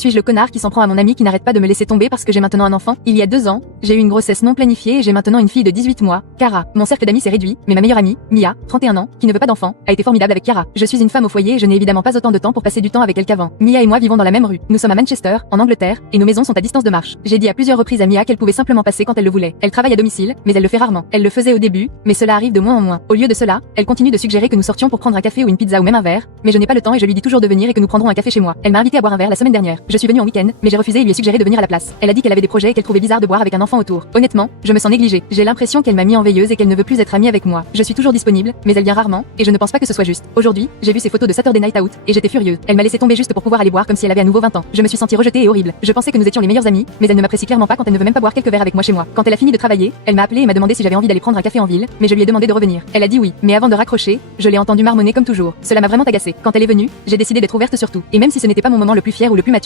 Suis-je le connard qui s'en prend à mon ami qui n'arrête pas de me laisser tomber parce que j'ai maintenant un enfant? Il y a 2 ans, j'ai eu une grossesse non planifiée et j'ai maintenant une fille de 18 mois, Cara. Mon cercle d'amis s'est réduit, mais ma meilleure amie, Mia, 31 ans, qui ne veut pas d'enfant, a été formidable avec Cara. Je suis une femme au foyer et je n'ai évidemment pas autant de temps pour passer du temps avec elle qu'avant. Mia et moi vivons dans la même rue. Nous sommes à Manchester, en Angleterre, et nos maisons sont à distance de marche. J'ai dit à plusieurs reprises à Mia qu'elle pouvait simplement passer quand elle le voulait. Elle travaille à domicile, mais elle le fait rarement. Elle le faisait au début, mais cela arrive de moins en moins. Au lieu de cela, elle continue de suggérer que nous sortions pour prendre un café ou une pizza ou même un verre, mais je n'ai pas le temps et je lui dis toujours de venir et que nous prendrons un café chez moi. Elle m'a invité à boire un verre la semaine dernière. Je suis venue en week-end, mais j'ai refusé et lui ai suggéré de venir à la place. Elle a dit qu'elle avait des projets et qu'elle trouvait bizarre de boire avec un enfant autour. Honnêtement, je me sens négligée. J'ai l'impression qu'elle m'a mis en veilleuse et qu'elle ne veut plus être amie avec moi. Je suis toujours disponible, mais elle vient rarement, et je ne pense pas que ce soit juste. Aujourd'hui, j'ai vu ses photos de Saturday Night Out, et j'étais furieuse. Elle m'a laissé tomber juste pour pouvoir aller boire comme si elle avait à nouveau 20 ans. Je me suis sentie rejetée et horrible. Je pensais que nous étions les meilleures amies, mais elle ne m'apprécie clairement pas quand elle ne veut même pas boire quelques verres avec moi chez moi. Quand elle a fini de travailler, elle m'a appelé et m'a demandé si j'avais envie d'aller prendre un café en ville, mais je lui ai demandé de revenir. Elle a dit oui, mais avant de raccrocher, je l'ai entendu marmonner comme toujours. Cela m'a vraiment agacée. Quand elle est venue, j'ai décidé d'être ouverte sur tout. Et même si ce n'était pas mon moment le plus fier ou le plus mature,